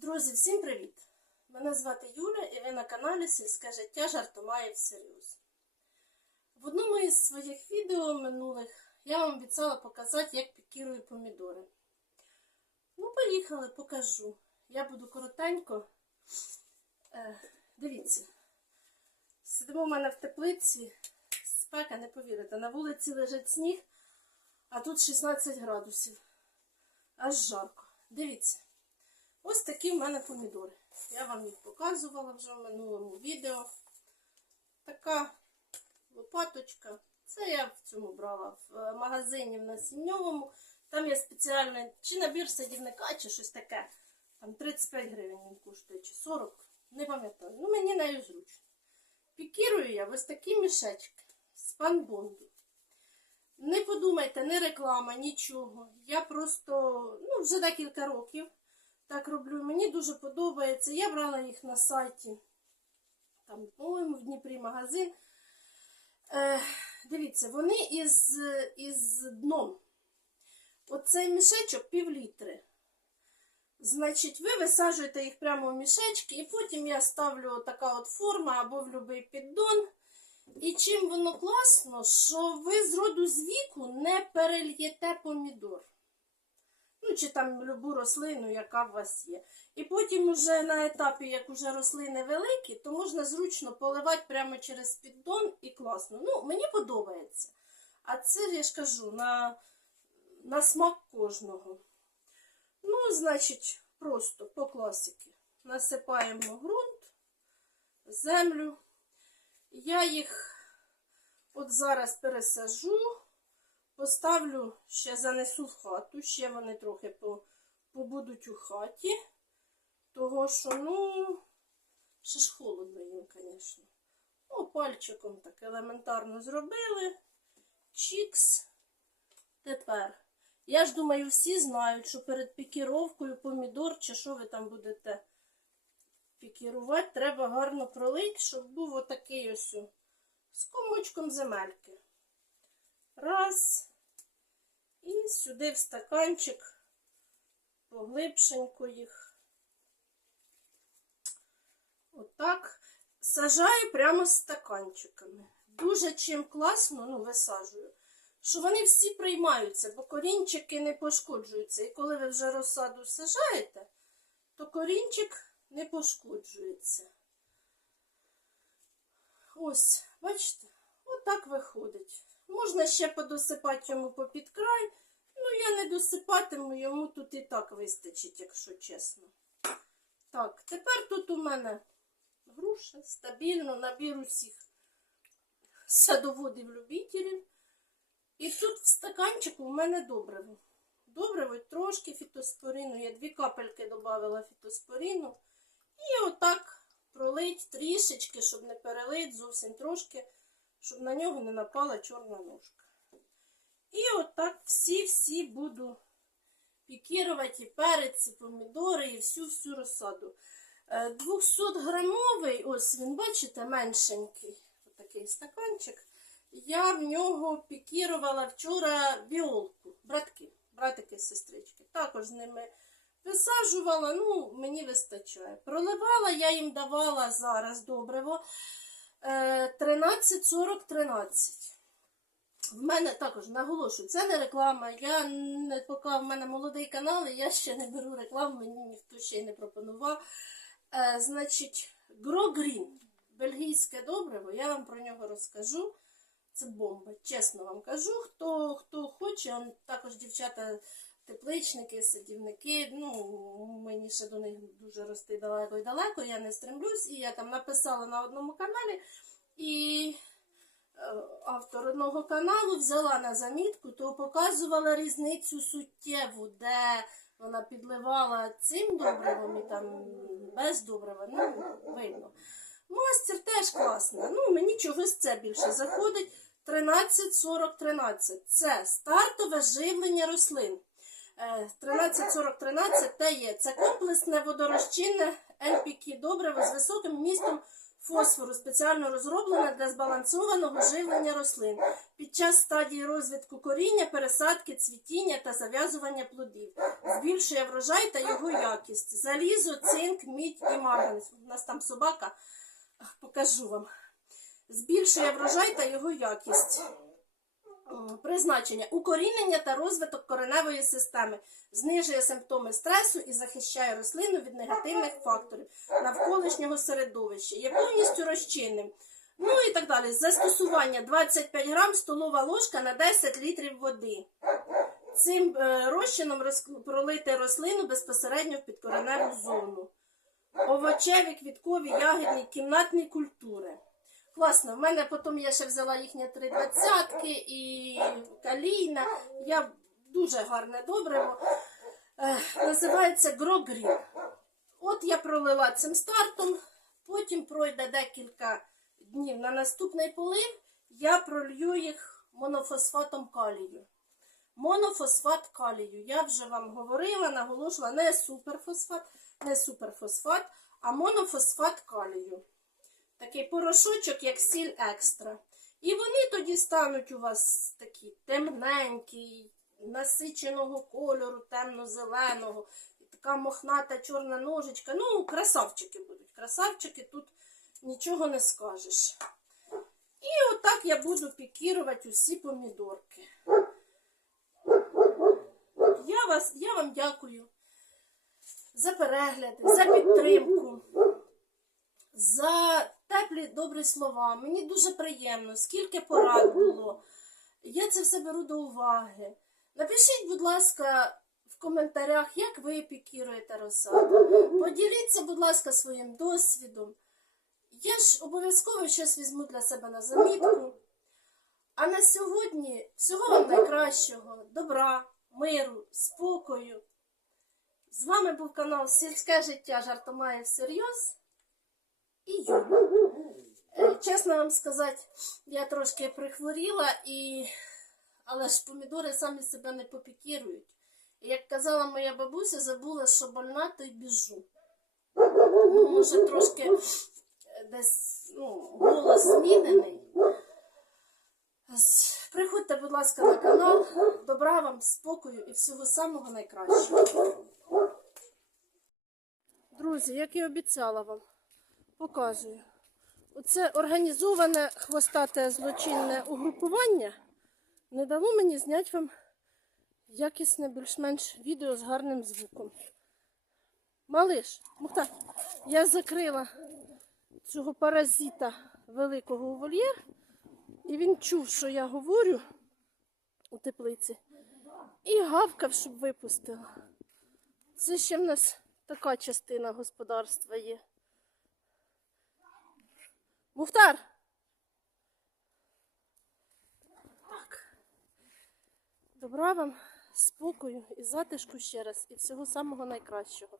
Друзі, всім привіт! Мене звати Юля і ви на каналі Сільське життя жартомає всерйоз. В одному із своїх відео минулих я вам обіцяла показати, як пікірую помідори. Ну, поїхали, покажу. Я буду коротенько. Е, дивіться. Сидимо в мене в теплиці, спека, не повірите. На вулиці лежить сніг, а тут 16 градусів. Аж жарко. Дивіться. Ось такі в мене помідори. Я вам їх показувала вже в минулому відео. Така лопаточка. Це я в цьому брала в е, магазині в насінньовому. Там є спеціальний чи набір садівника, чи щось таке. Там 35 гривень він коштує, чи 40. Не пам'ятаю. Ну, мені нею зручно. Пікірую я ось такі мішечки з панбонду. Не подумайте, не реклама, нічого. Я просто ну, вже декілька років так роблю. Мені дуже подобається. Я брала їх на сайті. Там, по-моєму, в Дніпрі магазин. Е, дивіться, вони із, із дном. Оцей мішечок пів літри. Значить, ви висаджуєте їх прямо в мішечки, і потім я ставлю така от форма або в будь-який піддон. І чим воно класно, що ви з роду з віку не перельєте помідор. Ну, чи там любу рослину, яка в вас є. І потім уже на етапі, як уже рослини великі, то можна зручно поливати прямо через піддон і класно. Ну, мені подобається. А це, я ж кажу, на, на смак кожного. Ну, значить, просто по класики. Насипаємо ґрунт, землю. Я їх от зараз пересажу. Поставлю, ще занесу в хату, ще вони трохи по, побудуть у хаті. Того що, ну, ще ж холодно їм, звісно. Ну, пальчиком так елементарно зробили. Чікс. Тепер. Я ж думаю, всі знають, що перед пікіровкою помідор, чи що ви там будете пікірувати, треба гарно пролити, щоб був отакий ось з комочком земельки. Раз. І сюди в стаканчик поглибшенько їх. Отак. Сажаю прямо з стаканчиками. Дуже чим класно, ну, висаджую, що вони всі приймаються, бо корінчики не пошкоджуються. І коли ви вже розсаду сажаєте, то корінчик не пошкоджується. Ось, бачите, отак виходить. Можна ще подосипати йому попід край. Ну, я не досипатиму, йому тут і так вистачить, якщо чесно. Так, тепер тут у мене груша, стабільно, набір усіх садоводів-любителів. І тут в стаканчику у мене добриво. Добриво трошки фітоспорину. Я дві капельки додала фітоспорину. І отак пролить трішечки, щоб не перелить зовсім трошки щоб на нього не напала чорна ножка. І отак всі-всі буду пікірувати і перець, помідори, і всю-всю розсаду. 200 грамовий, ось він, бачите, меншенький, отакий стаканчик. Я в нього пікірувала вчора віолку, братки, братики сестрички. Також з ними висаджувала, ну, мені вистачає. Проливала, я їм давала зараз добриво. 13-40-13. В мене також наголошую, це не реклама. Я не поки в мене молодий канал, і я ще не беру рекламу, мені ніхто ще й не пропонував. Е, значить, Green, бельгійське добриво, я вам про нього розкажу. Це бомба, чесно вам кажу. Хто хто хоче, також дівчата тепличники, садівники. Ну, мені ще до них дуже рости далеко і далеко, я не стремлюсь. І я там написала на одному каналі. І е, автор одного каналу взяла на замітку, то показувала різницю суттєву, де вона підливала цим добривом і там без добрива. Ну, видно. Мастер теж класна. Ну, мені чогось це більше заходить. 13-40-13. Це стартове живлення рослин. 13-40-13 те є. Це комплексне водорозчинне NPK добриво з високим містом фосфору, спеціально розроблена для збалансованого живлення рослин під час стадії розвитку коріння, пересадки, цвітіння та зав'язування плодів, збільшує врожай та його якість, залізо, цинк, мідь і марганець. У нас там собака, покажу вам. Збільшує врожай та його якість. М, Призначення укорінення та розвиток кореневої системи, знижує симптоми стресу і захищає рослину від негативних факторів навколишнього середовища, є повністю розчинним. Ну і так далі. Застосування 25 грам столова ложка на 10 літрів води. Цим е, розчином пролити рослину безпосередньо в підкореневу зону. Овочеві, квіткові, ягідні, кімнатні культури. Класно, в мене потім я ще взяла їхні три двадцятки і калійна. Я дуже гарне добриво. Е, називається Грогрін. От я пролила цим стартом, потім пройде декілька днів на наступний полив, я пролью їх монофосфатом калію. Монофосфат калію. Я вже вам говорила, наголошувала не суперфосфат, не суперфосфат, а монофосфат калію. Такий порошочок, як сіль екстра. І вони тоді стануть у вас такі темненькі, насиченого кольору, темно-зеленого, така мохната чорна ножичка. Ну, красавчики будуть. Красавчики тут нічого не скажеш. І отак я буду пікірувати усі помідорки. Я, вас, я вам дякую за перегляди, за підтримку, за теплі добрі слова. Мені дуже приємно, скільки порад було. Я це все беру до уваги. Напишіть, будь ласка, в коментарях, як ви пікіруєте розсаду. Поділіться, будь ласка, своїм досвідом. Я ж обов'язково щось візьму для себе на замітку. А на сьогодні всього вам найкращого, добра, миру, спокою. З вами був канал Сільське життя жартомає всерйоз і. Е, Чесно вам сказати, я трошки прихворіла, і... але ж помідори самі себе не попікірують. Як казала моя бабуся, забула, що больна, то й біжу. Ну, може, трошки е, десь ну, голос змінений. Приходьте, будь ласка, на канал. Добра вам, спокою і всього самого найкращого. Друзі, як і обіцяла вам, показую. Оце організоване хвостате злочинне угрупування не дало мені зняти вам якісне більш-менш відео з гарним звуком. Малиш, Мухтар, я закрила цього паразита великого у вольєр, і він чув, що я говорю у теплиці, і гавкав, щоб випустила. Це ще в нас така частина господарства є. Мухтар! Так. Добра вам, спокою і затишку ще раз, і всього самого найкращого.